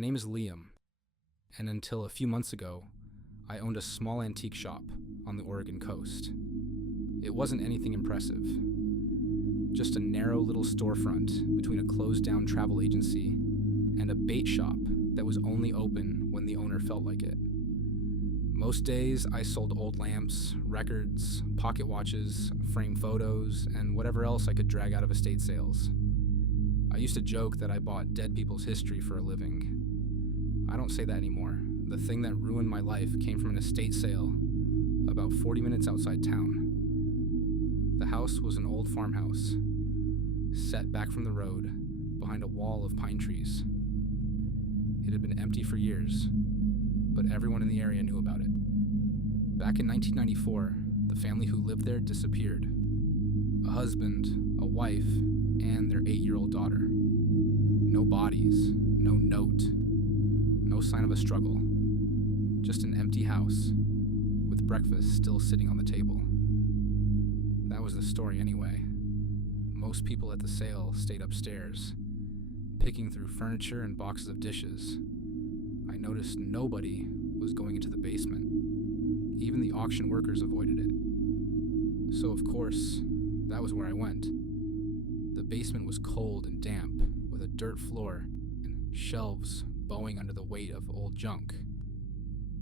My name is Liam, and until a few months ago, I owned a small antique shop on the Oregon coast. It wasn't anything impressive, just a narrow little storefront between a closed-down travel agency and a bait shop that was only open when the owner felt like it. Most days, I sold old lamps, records, pocket watches, framed photos, and whatever else I could drag out of estate sales. I used to joke that I bought dead people's history for a living. I don't say that anymore. The thing that ruined my life came from an estate sale about 40 minutes outside town. The house was an old farmhouse, set back from the road behind a wall of pine trees. It had been empty for years, but everyone in the area knew about it. Back in 1994, the family who lived there disappeared. A husband, a wife, and their 8-year-old daughter. No bodies, no note, no sign of a struggle. Just an empty house, with breakfast still sitting on the table. That was the story anyway. Most people at the sale stayed upstairs, picking through furniture and boxes of dishes. I noticed nobody was going into the basement. Even the auction workers avoided it. So of course, that was where I went. The basement was cold and damp, with a dirt floor and shelves bowing under the weight of old junk.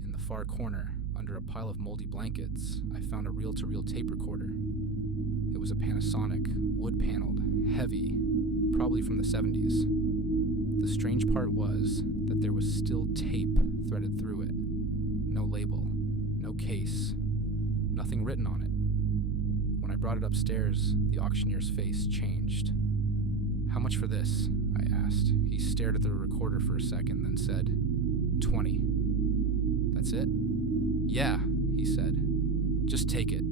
In the far corner, under a pile of moldy blankets, I found a reel-to-reel tape recorder. It was a Panasonic, wood-paneled, heavy, probably from the 70s. The strange part was that there was still tape threaded through it. No label, no case, nothing written on it. When I brought it upstairs, the auctioneer's face changed. "How much for this?" I asked. He stared at the recorder for a second, then said, "20. "That's it?" "Yeah," he said. "Just take it."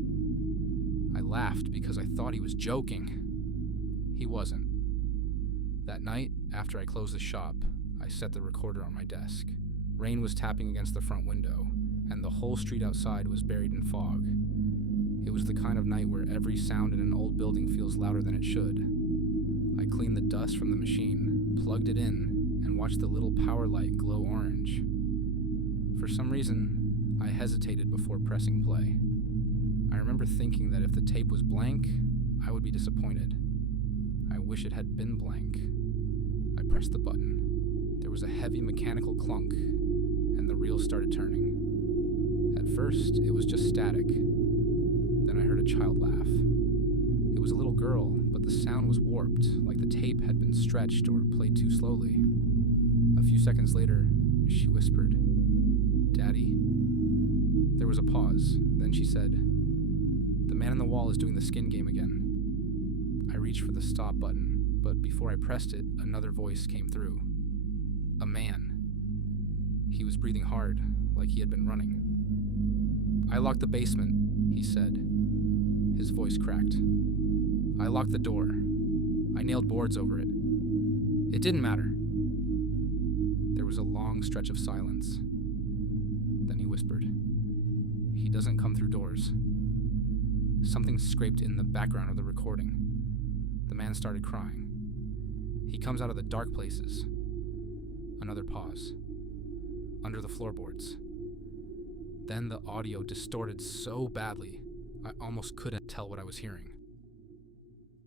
I laughed because I thought he was joking. He wasn't. That night, after I closed the shop, I set the recorder on my desk. Rain was tapping against the front window, and the whole street outside was buried in fog. It was the kind of night where every sound in an old building feels louder than it should. I cleaned the dust from the machine, plugged it in, and watched the little power light glow orange. For some reason, I hesitated before pressing play. I remember thinking that if the tape was blank, I would be disappointed. I wish it had been blank. I pressed the button. There was a heavy mechanical clunk, and the reel started turning. At first, it was just static. Then I heard a child laugh. It was a little girl, but the sound was warped, like the tape had been stretched or played too slowly. A few seconds later, she whispered, "Daddy?" There was a pause. Then she said, "The man on the wall is doing the skin game again." I reached for the stop button, but before I pressed it, another voice came through. A man. He was breathing hard, like he had been running. "I locked the basement," he said. His voice cracked. "I locked the door. I nailed boards over it. It didn't matter." There was a long stretch of silence. Then he whispered, "He doesn't come through doors." Something scraped in the background of the recording. The man started crying. "He comes out of the dark places." Another pause. "Under the floorboards." Then the audio distorted so badly, I almost couldn't tell what I was hearing.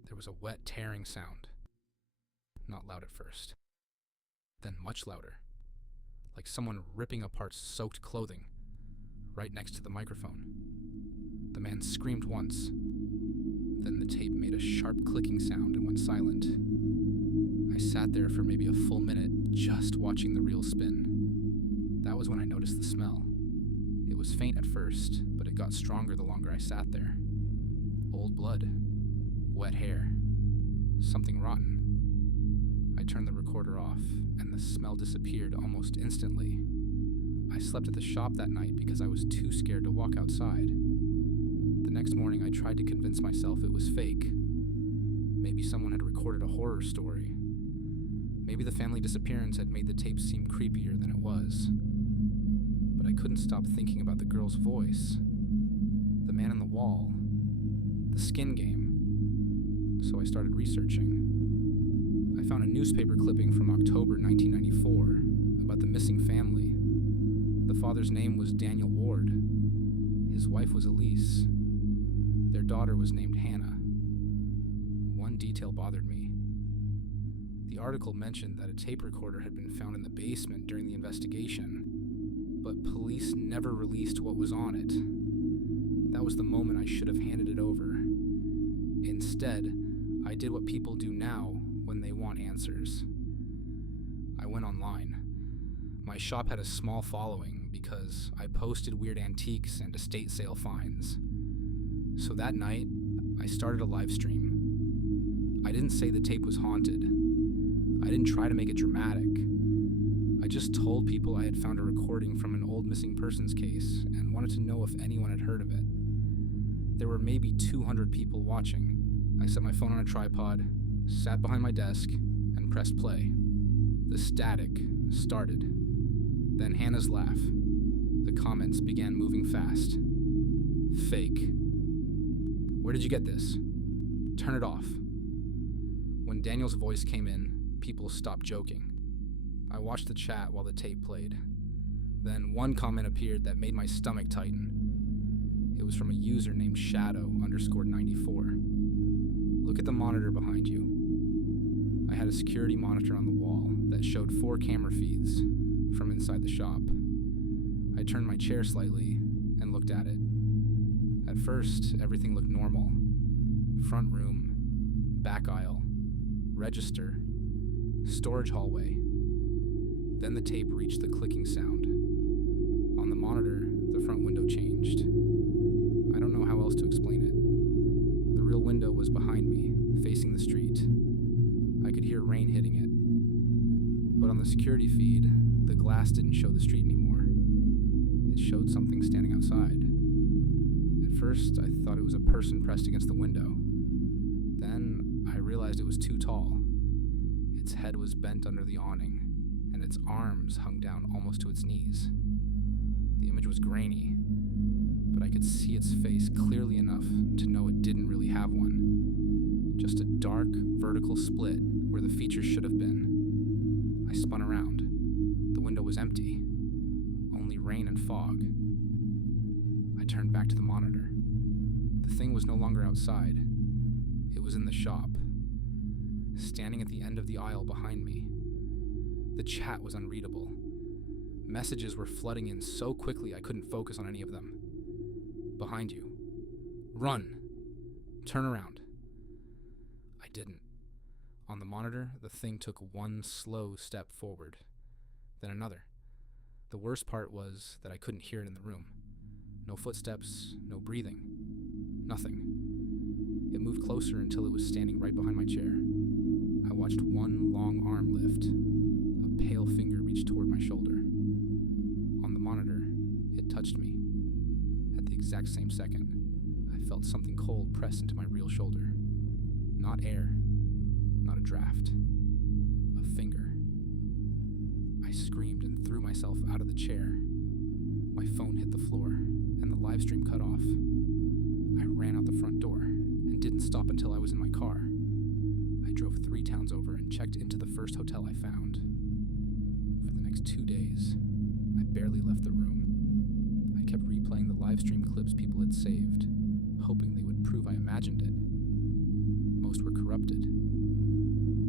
There was a wet tearing sound. Not loud at first. Then much louder. Like someone ripping apart soaked clothing, right next to the microphone. The man screamed once. Then the tape made a sharp clicking sound and went silent. I sat there for maybe a full minute, just watching the reel spin. That was when I noticed the smell. It was faint at first, but it got stronger the longer I sat there. Old blood. Wet hair. Something rotten. I turned the recorder off, and the smell disappeared almost instantly. I slept at the shop that night because I was too scared to walk outside. The next morning, I tried to convince myself it was fake. Maybe someone had recorded a horror story. Maybe the family disappearance had made the tape seem creepier than it was. But I couldn't stop thinking about the girl's voice, the man on the wall, the skin game. So I started researching. I found a newspaper clipping from October 1994 about missing family. The father's name was Daniel Ward. His wife was Elise. Their daughter was named Hannah. One detail bothered me. The article mentioned that a tape recorder had been found in the basement during the investigation, but police never released what was on it. That was the moment I should have handed it over. Instead, I did what people do now when they want answers. I went online. My shop had a small following because I posted weird antiques and estate sale finds. So that night, I started a live stream. I didn't say the tape was haunted. I didn't try to make it dramatic. I just told people I had found a recording from an old missing persons case and wanted to know if anyone had heard of it. There were maybe 200 people watching. I set my phone on a tripod, sat behind my desk, and pressed play. The static started. Then Hannah's laugh. The comments began moving fast. Fake. Where did you get this? Turn it off. When Daniel's voice came in, people stopped joking. I watched the chat while the tape played. Then one comment appeared that made my stomach tighten. It was from a user named Shadow_94. Look at the monitor behind you. I had a security monitor on the wall that showed 4 camera feeds from inside the shop. I turned my chair slightly and looked at it. At first, everything looked normal. Front room, back aisle, register, storage hallway. Then the tape reached the clicking sound. On the monitor, the front window changed. I don't know how else to explain it. The real window was behind me, facing the street. I could hear rain hitting it. But on the security feed, the glass didn't show the street anymore. It showed something standing outside. At first, I thought it was a person pressed against the window. Then, I realized it was too tall. Its head was bent under the awning, and its arms hung down almost to its knees. The image was grainy, but I could see its face clearly enough to know it didn't really have one. Just a dark, vertical split where the features should have been. I spun around. The window was empty. Only rain and fog. I turned back to the monitor. The thing was no longer outside. It was in the shop, standing at the end of the aisle behind me. The chat was unreadable. Messages were flooding in so quickly I couldn't focus on any of them. Behind you. Run. Turn around. I didn't. On the monitor, the thing took one slow step forward, then another. The worst part was that I couldn't hear it in the room. No footsteps, no breathing, nothing. It moved closer until it was standing right behind my chair. I watched one long arm lift. A pale finger reached toward my shoulder. On the monitor, it touched me. At the exact same second, I felt something cold press into my real shoulder. Not air, not a draft. A finger. I screamed and threw myself out of the chair. My phone hit the floor, and the live stream cut off. I ran out the front door and didn't stop until I was in my car. I drove 3 towns over and checked into the first hotel I found. For the next 2 days, I barely left the room. I kept replaying the live stream clips people had saved, hoping they would prove I imagined it. Most were corrupted.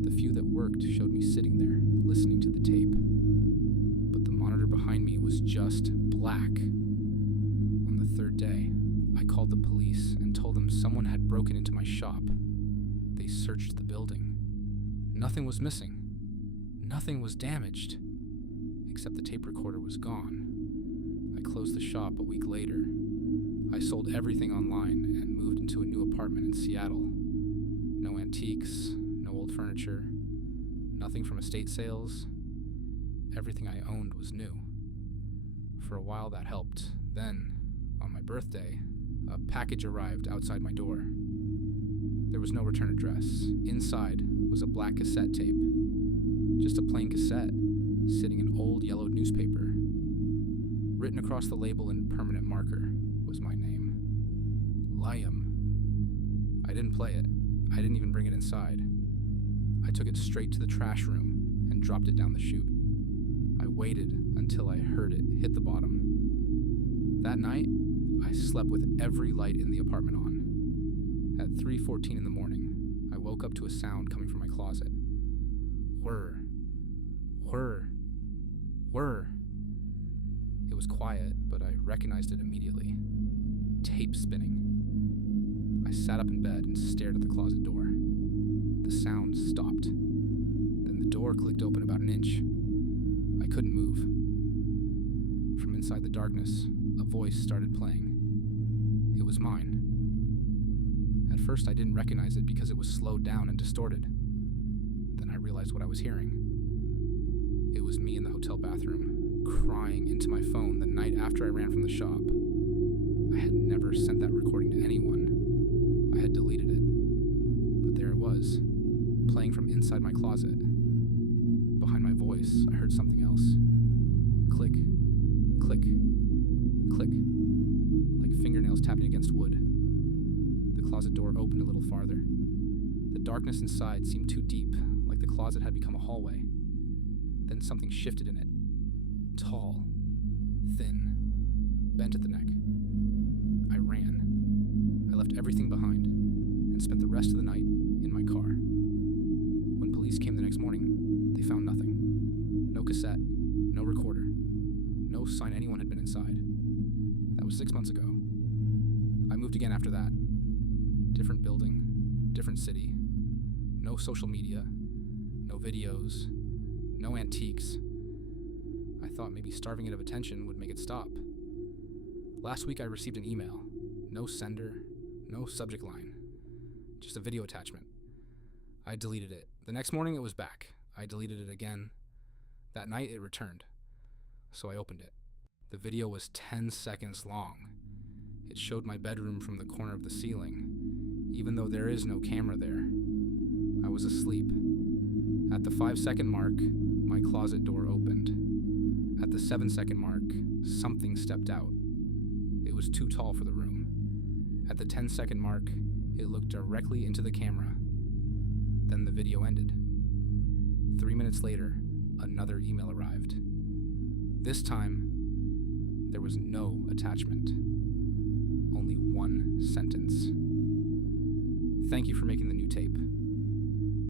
The few that worked showed me sitting there, listening to the tape. But the monitor behind me was just black. On the 3rd day, I called the police and told them someone had broken into my shop. They searched the building. Nothing was missing. Nothing was damaged. Except the tape recorder was gone. I closed the shop a week later. I sold everything online and moved into a new apartment in Seattle. No antiques, no old furniture, nothing from estate sales. Everything I owned was new. For a while that helped. Then, on my birthday, a package arrived outside my door. There was no return address. Inside was a black cassette tape. Just a plain cassette, sitting in old yellowed newspaper. Written across the label in permanent marker was my name. Liam. I didn't play it. I didn't even bring it inside. I took it straight to the trash room and dropped it down the chute. I waited until I heard it hit the bottom. That night, I slept with every light in the apartment on. At 3:14 in the morning, I woke up to a sound coming from my closet. Whir, whir, whir. It was quiet, but I recognized it immediately. Tape spinning. I sat up in bed and stared at the closet door. The sound stopped. Then the door clicked open about an inch. I couldn't move. From inside the darkness, a voice started playing. It was mine. At first, I didn't recognize it because it was slowed down and distorted. Then I realized what I was hearing. It was me in the hotel bathroom, crying into my phone the night after I ran from the shop. I had never sent that recording to anyone. I had deleted it. But there it was, playing from inside my closet. Behind my voice, I heard something else. Click, click, click, like fingernails tapping against wood. The closet door opened a little farther. The darkness inside seemed too deep, like the closet had become a hallway. Then something shifted in it. Tall, thin, bent at the neck. I ran. I left everything behind and spent the rest of the night in my car. When police came the next morning, they found nothing. No cassette, no recorder, no sign anyone had been inside. That was 6 months ago. I moved again after that. Different building, different city. No social media, no videos, no antiques. I thought maybe starving it of attention would make it stop. Last week I received an email. No sender, no subject line. Just a video attachment. I deleted it. The next morning it was back. I deleted it again. That night it returned. So I opened it. The video was 10 seconds long. It showed my bedroom from the corner of the ceiling, even though there is no camera there. I was asleep. At the 5-second mark, my closet door opened. At the 7-second mark, something stepped out. It was too tall for the room. At the 10-second mark, it looked directly into the camera. Then the video ended. 3 minutes later, another email arrived. This time, there was no attachment. Only one sentence. Thank you for making the new tape.